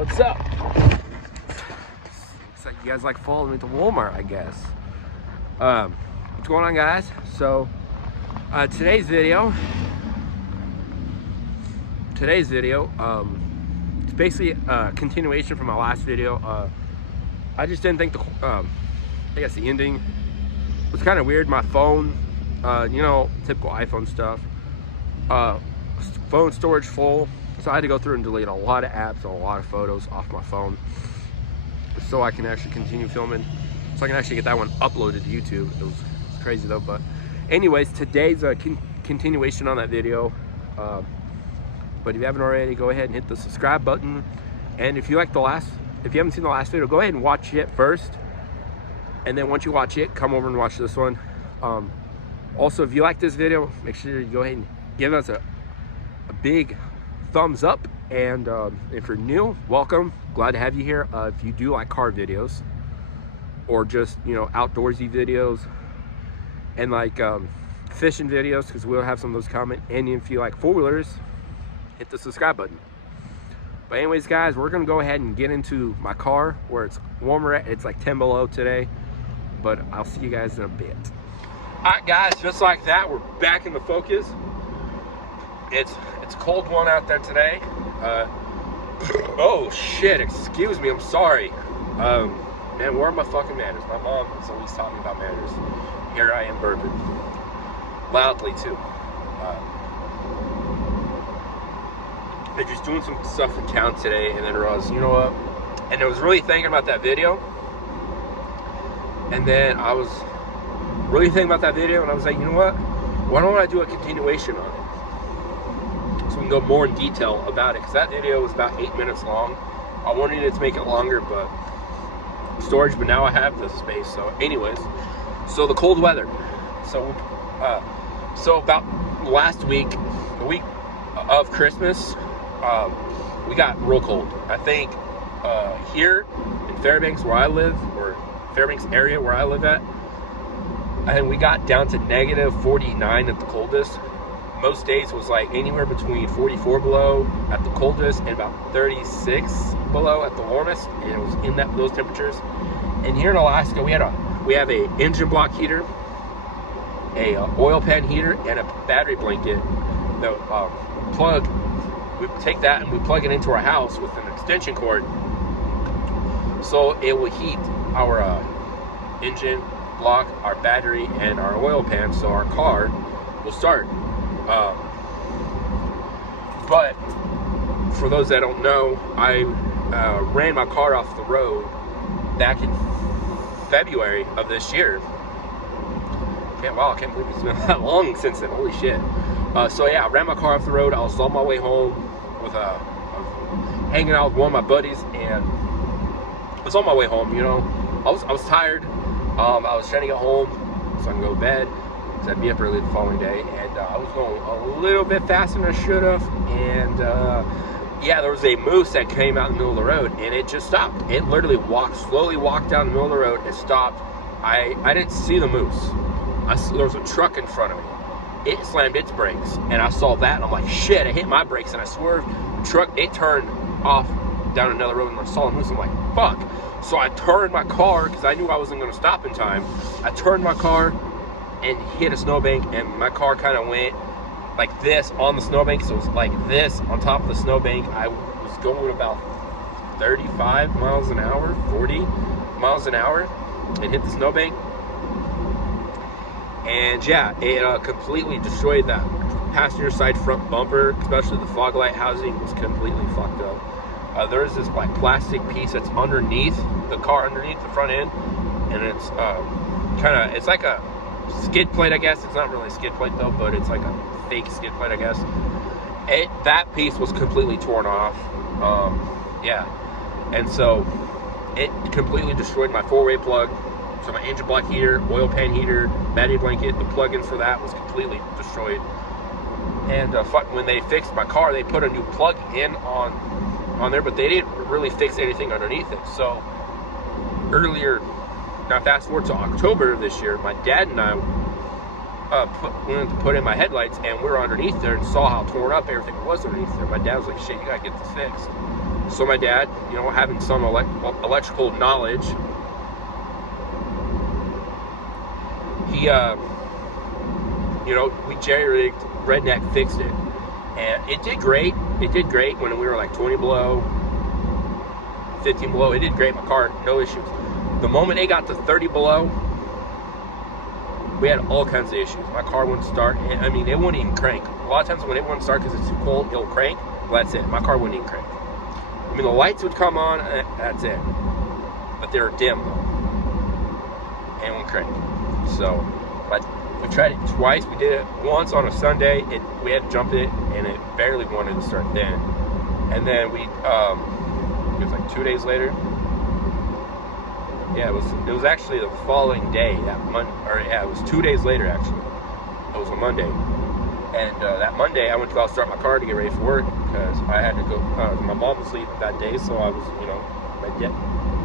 What's up? Looks like you guys like following me to Walmart, I guess. What's going on, guys? So, today's video, it's basically a continuation from my last video. I just didn't think I guess the ending was kind of weird. My phone, you know, typical iPhone stuff. Phone storage full. So I had to go through and delete a lot of apps and a lot of photos off my phone so I can actually continue filming, so I can actually get that one uploaded to YouTube. It's crazy though, but anyways, today's a continuation on that video. But if you haven't already, go ahead and hit the subscribe button. And if you haven't seen the last video, go ahead and watch it first. And then once you watch it, come over and watch this one. Also, if you like this video, make sure you go ahead and give us a big thumbs up. And if you're new, welcome, glad to have you here. If you do like car videos or just, you know, outdoorsy videos and like fishing videos, because we'll have some of those coming, and if you like four-wheelers, hit the subscribe button. But anyways, guys, we're gonna go ahead and get into my car where it's warmer at. It's like 10 below today, but I'll see you guys in a bit. All right, guys, just like that, we're back in the focus. It's a cold one out there today. Oh shit, excuse me, I'm sorry. Man, where are my fucking manners? My mom is always talking about manners. Here I am burping. Loudly too. They're just doing some stuff in town today, and then I was, you know what? And I was really thinking about that video. And then I was really thinking about that video, and I was like, you know what? Why don't I do a continuation on it? So we can go more in detail about it, because that video was about 8 minutes long. I wanted it to make it longer, but storage, but now I have the space. So anyways, so the cold weather. So about last week, the week of Christmas, we got real cold. I think here in Fairbanks where I live, or Fairbanks area where I live at, and we got down to -49 at the coldest. Most days was like anywhere between 44 below at the coldest and about 36 below at the warmest, and it was in those temperatures. And here in Alaska, we have a engine block heater, a oil pan heater, and a battery blanket. The plug, we take that and we plug it into our house with an extension cord, so it will heat our engine block, our battery, and our oil pan, so our car will start. But for those that don't know, I ran my car off the road back in February of this year. Wow, I can't believe it's been that long since then. Holy shit. So yeah, I ran my car off the road. I was on my way home with hanging out with one of my buddies, and I was on my way home, you know. I was tired. I was trying to get home so I can go to bed, because I'd be up early the following day, and I was going a little bit faster than I should have, and yeah, there was a moose that came out in the middle of the road, and it just stopped. It literally slowly walked down the middle of the road. It stopped. I didn't see the moose. There was a truck in front of me. It slammed its brakes, and I saw that, and I'm like, shit, I hit my brakes, and I swerved. The truck, it turned off down another road, and I saw the moose. I'm like, fuck. So I turned my car, because I knew I wasn't going to stop in time. I turned my car and hit a snowbank, and my car kind of went like this on the snowbank. So it was like this on top of the snowbank. I was going about 35 miles an hour, 40 miles an hour, and hit the snowbank. And yeah, it completely destroyed that passenger side front bumper, especially the fog light housing was completely fucked up. There's this like plastic piece that's underneath the car, underneath the front end, and it's it's like a skid plate, I guess. It's not really a skid plate though, but it's like a fake skid plate, I guess. That piece was completely torn off. Yeah, and so it completely destroyed my four-way plug. So my engine block heater, oil pan heater, battery blanket, the plug-in for that was completely destroyed. And when they fixed my car, they put a new plug-in on there, but they didn't really fix anything underneath it. So earlier, now fast forward to October of this year, my dad and I went to put in my headlights, and we were underneath there and saw how torn up everything was underneath there. My dad was like, shit, you gotta get this fixed. So my dad, you know, having some electrical knowledge, he, you know, we jerry-rigged, redneck fixed it. And it did great. It did great when we were like 20 below, 15 below. It did great. My car, no issues. The moment it got to 30 below, we had all kinds of issues. My car wouldn't start. I mean, it wouldn't even crank. A lot of times when it wouldn't start because it's too cold, it'll crank. Well, that's it. My car wouldn't even crank. I mean, the lights would come on, that's it. But they were dim, and it wouldn't crank. So, we tried it twice. We did it once on a Sunday. We had to jump it, and it barely wanted to start then. And then it was like 2 days later. Yeah, it was actually the following day, it was 2 days later actually. It was a Monday. And that Monday I went to go start my car to get ready for work because I had to go, my mom was leaving that day, so I was, you know, my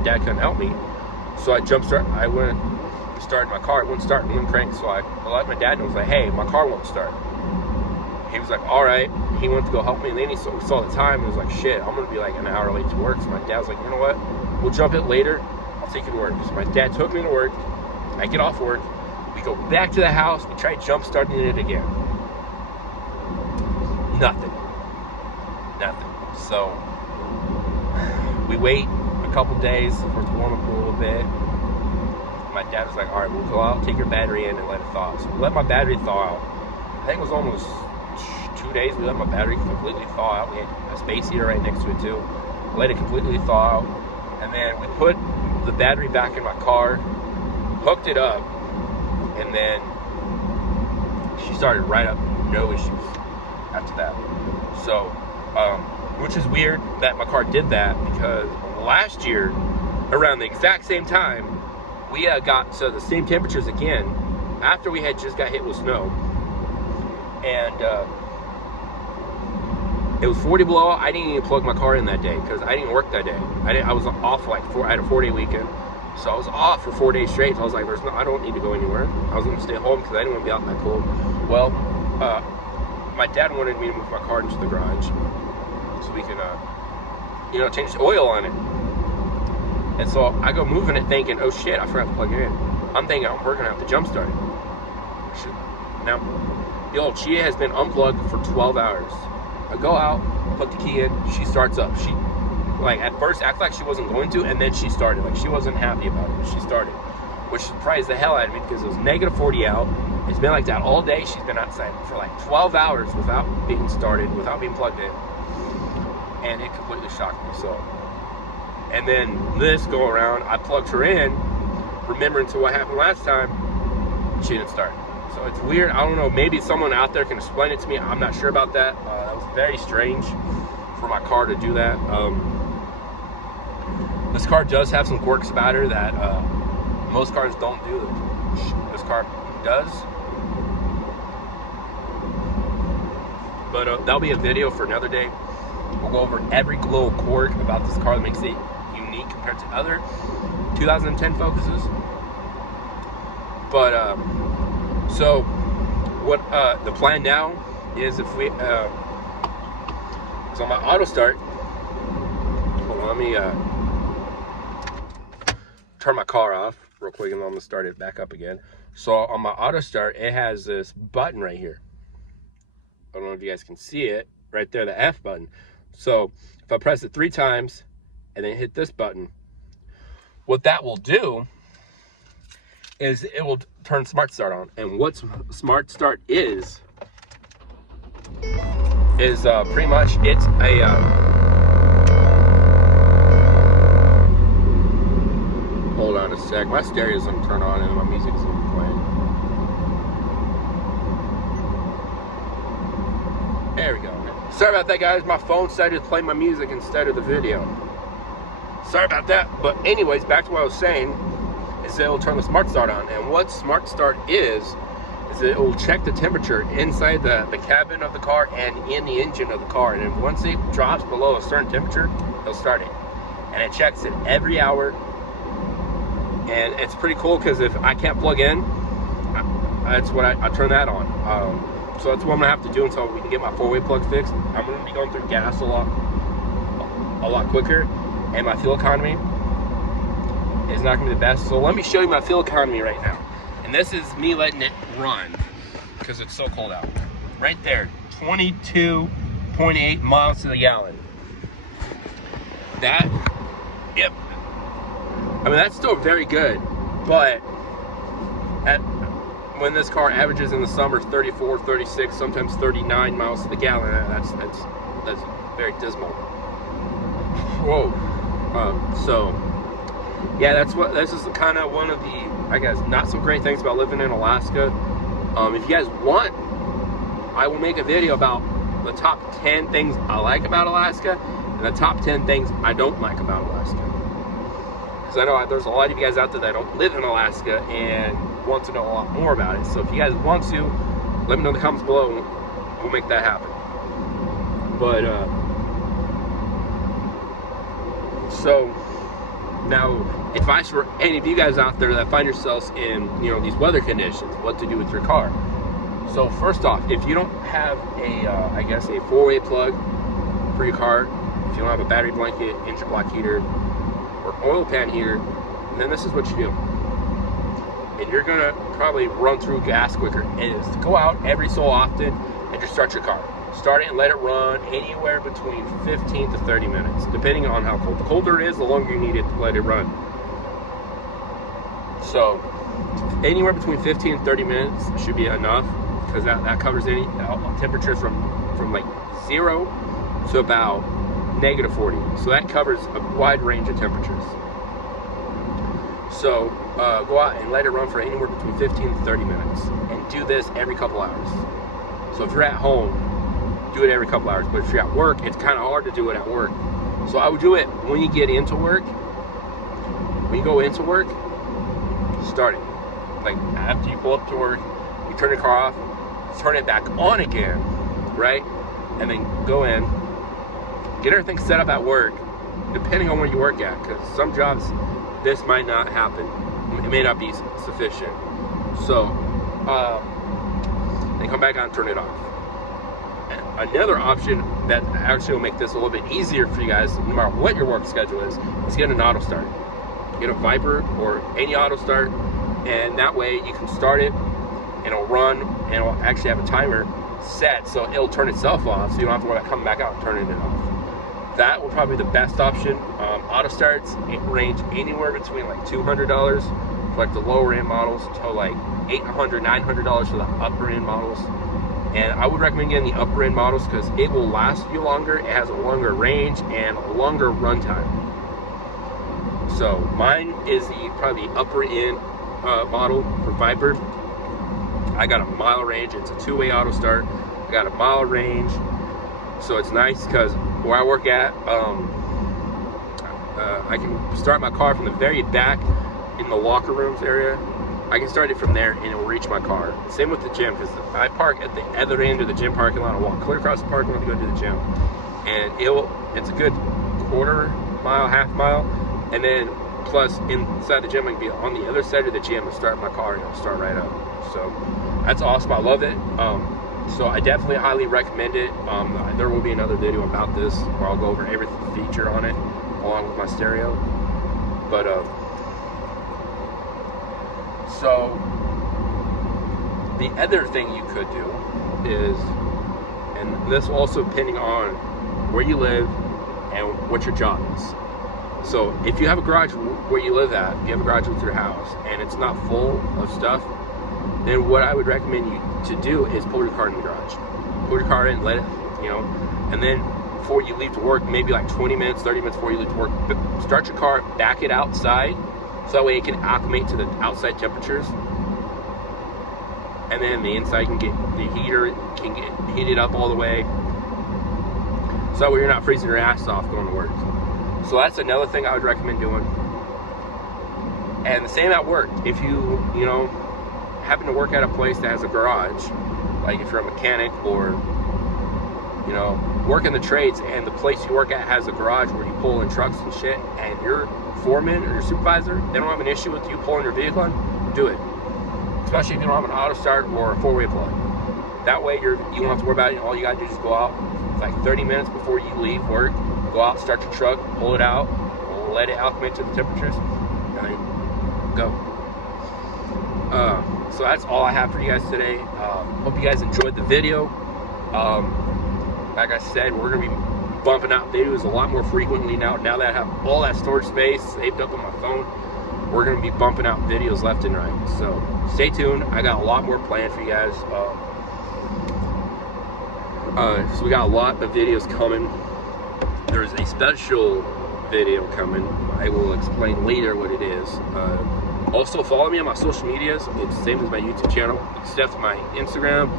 dad couldn't help me. So I went, started my car, it wouldn't start, it wouldn't crank, so I let my dad know, I was like, hey, my car won't start. He was like, all right. He went to go help me, and then he saw the time, and was like, shit, I'm gonna be like an hour late to work. So my dad was like, you know what, we'll jump it later, I'll take you to work. So my dad took me to work, I get off work, we go back to the house, we try jump starting it again. Nothing. So we wait a couple days for it to warm up a little bit. My dad was like, all right, we'll go out, take your battery in and let it thaw. So we let my battery thaw out. I think it was almost 2 days we let my battery completely thaw out. We had a space heater right next to it too. Let it completely thaw out. And then we put the battery back in my car, hooked it up, and then she started right up, no issues after that. So, which is weird that my car did that, because last year, around the exact same time, we got to the same temperatures again after we had just got hit with snow. And it was 40 below. I didn't even plug my car in that day because I didn't work that day. I was off like I had a 4-day weekend. So I was off for 4 days straight. So I was like, I don't need to go anywhere. I was going to stay home because I didn't want to be out in that cold. Well, my dad wanted me to move my car into the garage so we can, you know, change the oil on it. And so I go moving it thinking, oh shit, I forgot to plug it in. I'm thinking we're going to have to jump start it. Now, the old Chia has been unplugged for 12 hours. I go out, put the key in, she starts up. She, like, at first acted like she wasn't going to, and then she started. Like, she wasn't happy about it, but she started. Which surprised the hell out of me because it was negative 40 out. It's been like that all day. She's been outside for like 12 hours without being started, without being plugged in. And it completely shocked me, so. And then this go around, I plugged her in, remembering to what happened last time, she didn't start. So it's weird. I don't know. Maybe someone out there can explain it to me. I'm not sure about that. That was very strange for my car to do that. This car does have some quirks about her that most cars don't do. This car does. But that'll be a video for another day. We'll go over every little quirk about this car that makes it unique compared to other 2010 Focuses. But so what the plan now is, if we so my auto start, hold on, let me turn my car off real quick and I'm gonna start it back up again. So on my auto start, it has this button right here. I don't know if you guys can see it right there, the F button. So if I press it 3 times and then hit this button, what that will do is it will turn Smart Start on. And what Smart Start is pretty much, it's a hold on a sec, my stereo's gonna turn on and my music's gonna be playing. There we go. Sorry about that, guys. My phone decided to play my music instead of the video. Sorry about that. But anyways, back to what I was saying, is it will turn the Smart Start on. And what Smart Start is it will check the temperature inside the cabin of the car and in the engine of the car. And once it drops below a certain temperature, it'll start it. And it checks it every hour. And it's pretty cool because if I can't plug in, that's what I turn that on. So that's what I'm gonna have to do until we can get my 4-way plug fixed. I'm gonna be going through gas a a lot quicker, and my fuel economy is not gonna be the best. So let me show you my fuel economy right now. And this is me letting it run because it's so cold out. Right there, 22.8 miles to the gallon. That, yep. I mean, that's still very good, but when this car averages in the summer 34, 36, sometimes 39 miles to the gallon, that's very dismal. Whoa. So yeah, this is kind of one of the, I guess, not so great things about living in Alaska. If you guys want, I will make a video about the top 10 things I like about Alaska and the top 10 things I don't like about Alaska. Because I know there's a lot of you guys out there that don't live in Alaska and want to know a lot more about it. So if you guys want to, let me know in the comments below and we'll make that happen. But so now, advice for any of you guys out there that find yourselves in, you know, these weather conditions, what to do with your car. So first off, if you don't have a I guess a 4-way plug for your car, if you don't have a battery blanket, engine block heater, or oil pan heater, then this is what you do. And you're gonna probably run through gas quicker, is to go out every so often and just start your car. Start it and let it run anywhere between 15 to 30 minutes, depending on how cold. The colder it is, the longer you need it to let it run. So anywhere between 15 and 30 minutes should be enough, because that covers any temperatures from like 0 to about -40. So that covers a wide range of temperatures. So go out and let it run for anywhere between 15 and 30 minutes, and do this every couple hours. So if you're at home, do it every couple hours, but if you're at work, it's kind of hard to do it at work. So I would do it when you get into work. When you go into work, start it. Like after you pull up to work, you turn the car off, turn it back on again, right? And then go in, get everything set up at work, depending on where you work at, because some jobs, this might not happen. It may not be sufficient. So then come back on and turn it off. Another option that actually will make this a little bit easier for you guys, no matter what your work schedule is get an auto start. Get a Viper or any auto start, and that way you can start it and it'll run, and it'll actually have a timer set, so it'll turn itself off, so you don't have to worry about coming back out and turning it off. That will probably be the best option. Auto starts range anywhere between like $200 for like the lower end models to like $800, $900 for the upper end models. And I would recommend getting the upper end models because it will last you longer, it has a longer range and a longer runtime. So mine is probably the upper end model for Viper. I got a mile range, it's a 2-way auto start. I got a mile range, so it's nice because where I work at, I can start my car from the very back in the locker rooms area. I can start it from there and it will reach my car. Same with the gym, because I park at the other end of the gym parking lot. I walk clear across the parking lot to go to the gym. And it's a good quarter mile, half mile. And then plus inside the gym, I can be on the other side of the gym and start my car and it'll start right up. So that's awesome, I love it. So I definitely highly recommend it. There will be another video about this where I'll go over every feature on it along with my stereo. But so the other thing you could do is, and this also depending on where you live and what your job is. So if you have a garage where you live at, you have a garage with your house and it's not full of stuff, then what I would recommend you to do is pull your car in the garage. Pull your car in, let it, you know, and then before you leave to work, maybe like 20 minutes, 30 minutes before you leave to work, start your car, back it outside, so that way it can acclimate to the outside temperatures. And then the inside can get, the heater can get heated up all the way. So that way you're not freezing your ass off going to work. So that's another thing I would recommend doing. And the same at work. If you know, happen to work at a place that has a garage, like if you're a mechanic or, you know, work in the trades and the place you work at has a garage where you pull in trucks and shit, and your foreman or your supervisor, they don't have an issue with you pulling your vehicle in, do it. Especially if you don't have an auto start or a 4-way plug. That way you don't have to worry about it. All you gotta do is go out, It's like 30 minutes before you leave work. Go out, start your truck, pull it out, let it acclimate to the temperatures, and go. So that's all I have for you guys today. Hope you guys enjoyed the video. Like I said, we're gonna be bumping out videos a lot more frequently now that I have all that storage space saved up on my phone. We're gonna be bumping out videos left and right. So stay tuned. I got a lot more planned for you guys. So we got a lot of videos coming. There's a special video coming. I will explain later what it is. Also follow me on my social medias. It's the same as my YouTube channel. Except my Instagram.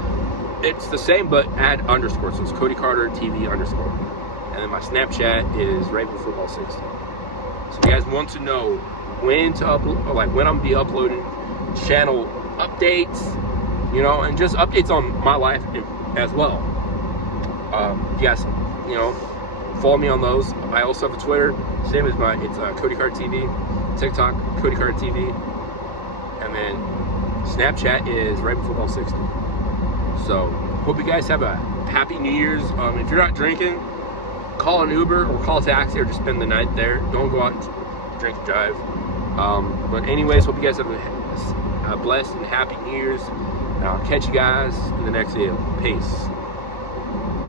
It's the same, but add underscore. So it's Cody Carter TV underscore. And then my Snapchat is RavenFootball60. So if you guys want to know when to upload, like when I'm gonna be uploading channel updates, you know, and just updates on my life as well. If you guys, you know, follow me on those. I also have a Twitter, same as mine. It's Cody Carter TV. TikTok, Cody Carter TV. And then Snapchat is RavenFootball60. So hope you guys have a happy New Year's. If you're not drinking, call an Uber or call a taxi or just spend the night there. Don't go out and drink and drive. But anyways, hope you guys have a blessed and happy New Year's. And I'll catch you guys in the next video. Peace.